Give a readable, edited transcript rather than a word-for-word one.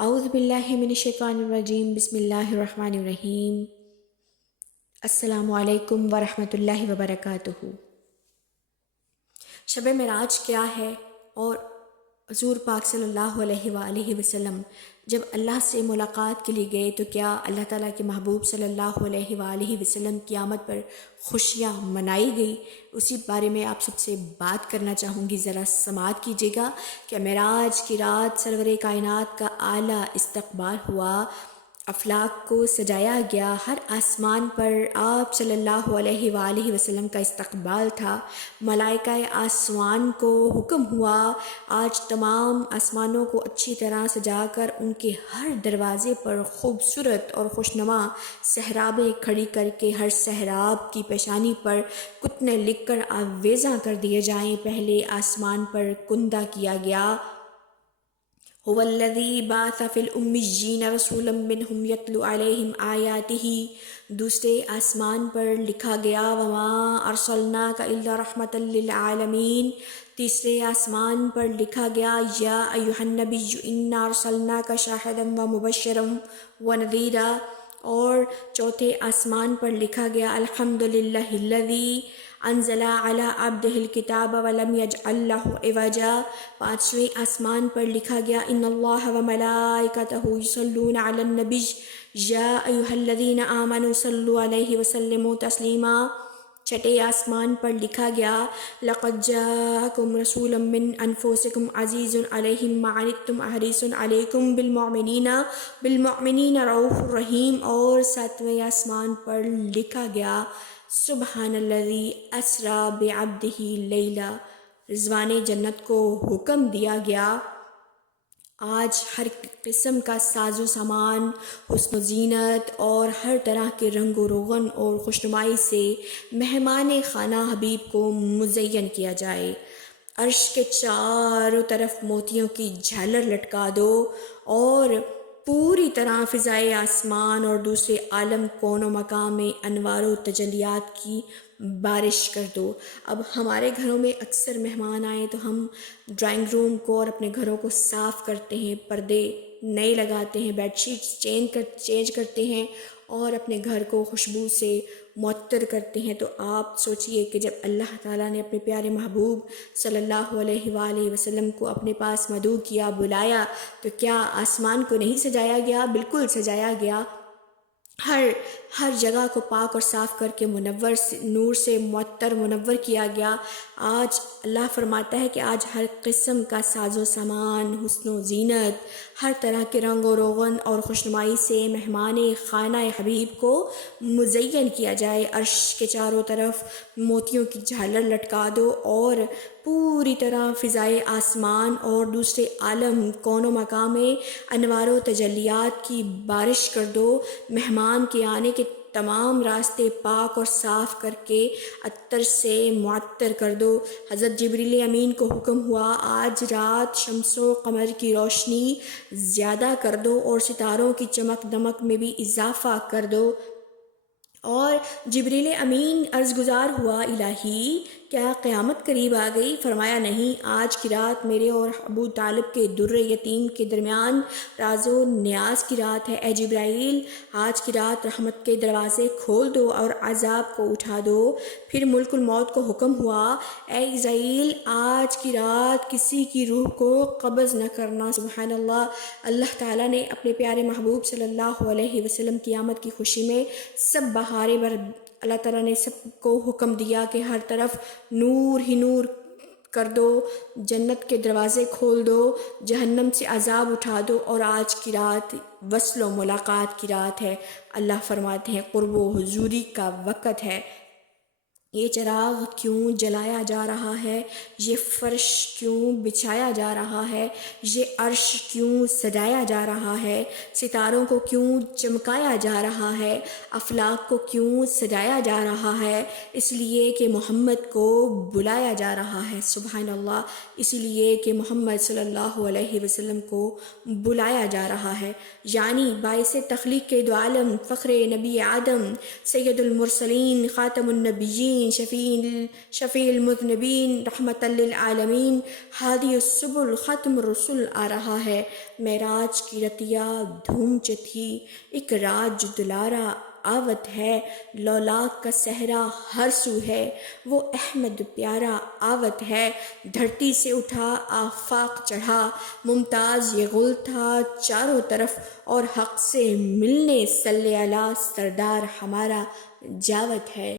اعوذ باللہ من الشیطان الرجیم، بسم اللہ الرحمن الرحیم۔ السلام علیکم ورحمۃ اللہ وبرکاتہ۔ شب معراج کیا ہے اور حضور پاک صلی اللہ علیہ وآلہ وسلم جب اللہ سے ملاقات کے لیے گئے تو کیا اللہ تعالیٰ کے محبوب صلی اللہ علیہ وآلہ وسلم قیامت پر خوشیاں منائی گئی؟ اسی بارے میں آپ سب سے بات کرنا چاہوں گی، ذرا سماعت کیجیے گا کہ معراج کی رات سرور کائنات کا اعلیٰ استقبال ہوا، افلاک کو سجایا گیا، ہر آسمان پر آپ صلی اللہ علیہ وآلہ وسلم کا استقبال تھا، ملائکہ آسمان کو حکم ہوا آج تمام آسمانوں کو اچھی طرح سجا کر ان کے ہر دروازے پر خوبصورت اور خوشنما صحرابیں کھڑی کر کے ہر صحراب کی پیشانی پر کتنے لکھ کر آویزاں کر دیے جائیں۔ پہلے آسمان پر کندہ کیا گیا، هو الذی بعث فی الامیین رسولا منہم یتلو علیہم آیاتہ۔ دوسرے آسمان پر لکھا گیا وما ارسلناک الا رحمتا للعالمین۔ تیسرے آسمان پر لکھا گیا یا ایھا النبی انا ارسلناک شاہدا ومبشرا ونذیرا۔ اور چوتھے آسمان پر لکھا گیا الحمدللہ الذی انزل علی عبدہ الکتاب ولم یجعل لہ عوجا۔ پانچویں آسمان پر لکھا گیا ان اللہ وملائکتہ یصلون علی النبی یا ایھا الذین آمنوا صلوا علیہ وسلموا تسلیما۔ چھٹے آسمان پر لکھا گیا لقد جاءکم رسول من انفسکم عزیز علیہ ما عنتم حریص علیکم بالمؤمنین رؤوف الرحیم۔ اور ساتویں آسمان پر لکھا گیا سبحان الذی اسریٰ بعبدہ لیلا۔ رضوان جنت کو حکم دیا گیا آج ہر قسم کا ساز و سامان، حسن و زینت اور ہر طرح کے رنگ و روغن اور خوشنمائی سے مہمان خانہ حبیب کو مزین کیا جائے۔ عرش کے چاروں طرف موتیوں کی جھالر لٹکا دو اور پوری طرح فضائے آسمان اور دوسرے عالم کون و مقام میں انوار و تجلیات کی بارش کر دو۔ اب ہمارے گھروں میں اکثر مہمان آئیں تو ہم ڈرائنگ روم کو اور اپنے گھروں کو صاف کرتے ہیں، پردے نئے لگاتے ہیں، بیڈ شیٹس چینج کرتے ہیں اور اپنے گھر کو خوشبو سے معطر کرتے ہیں۔ تو آپ سوچئے کہ جب اللہ تعالیٰ نے اپنے پیارے محبوب صلی اللہ علیہ وآلہ وسلم کو اپنے پاس مدعو کیا، بلایا، تو کیا آسمان کو نہیں سجایا گیا؟ بالکل سجایا گیا۔ ہر جگہ کو پاک اور صاف کر کے منور نور سے معطر منور کیا گیا۔ آج اللہ فرماتا ہے کہ آج ہر قسم کا ساز و سامان، حسن و زینت، ہر طرح کے رنگ و روغن اور خوشنمائی سے مہمان خانہ حبیب کو مزین کیا جائے۔ عرش کے چاروں طرف موتیوں کی جھالر لٹکا دو اور پوری طرح فضائے آسمان اور دوسرے عالم کون و مقام میں انوار و تجلیات کی بارش کر دو۔ مہمان کے آنے کے تمام راستے پاک اور صاف کر کے عطر سے معطر کر دو۔ حضرت جبریل امین کو حکم ہوا آج رات شمس و قمر کی روشنی زیادہ کر دو اور ستاروں کی چمک دمک میں بھی اضافہ کر دو۔ اور جبریل امین عرض گزار ہوا الہی کیا قیامت قریب آ گئی؟ فرمایا نہیں، آج کی رات میرے اور ابو طالب کے در یتیم کے درمیان راز و نیاز کی رات ہے۔ اے جبرائیل، آج کی رات رحمت کے دروازے کھول دو اور عذاب کو اٹھا دو۔ پھر ملک الموت کو حکم ہوا اے عزرائیل، آج کی رات کسی کی روح کو قبض نہ کرنا۔ سبحان اللہ، اللہ تعالیٰ نے اپنے پیارے محبوب صلی اللہ علیہ وسلم قیامت کی خوشی میں سب بہارے بر اللہ تعالیٰ نے سب کو حکم دیا کہ ہر طرف نور ہی نور کر دو، جنت کے دروازے کھول دو، جہنم سے عذاب اٹھا دو۔ اور آج کی رات وصل و ملاقات کی رات ہے۔ اللہ فرماتے ہیں قرب و حضوری کا وقت ہے۔ یہ چراغ کیوں جلایا جا رہا ہے؟ یہ فرش کیوں بچھایا جا رہا ہے؟ یہ عرش کیوں سجایا جا رہا ہے؟ ستاروں کو کیوں چمکایا جا رہا ہے؟ افلاک کو کیوں سجایا جا رہا ہے؟ اس لیے کہ محمد کو بلایا جا رہا ہے۔ سبحان اللہ، اسی لیے کہ محمد صلی اللہ علیہ وسلم کو بلایا جا رہا ہے، یعنی باعث تخلیق کے دو عالم، فخر نبی آدم، سید المرسلین، خاتم النبیین، المسلمین شفیع المذنبین رحمت للعالمین ہادی السبل ختم الرسل آ رہا ہے۔ معراج کی رتیا دھوم چتھی ایک راج دلارا آوت ہے، لولاک کا صحرا ہر سو ہے، وہ احمد پیارا آوت ہے۔ دھرتی سے اٹھا آفاق چڑھا، ممتاز یہ گل تھا چاروں طرف، اور حق سے ملنے صلی علی سردار ہمارا جاوت ہے۔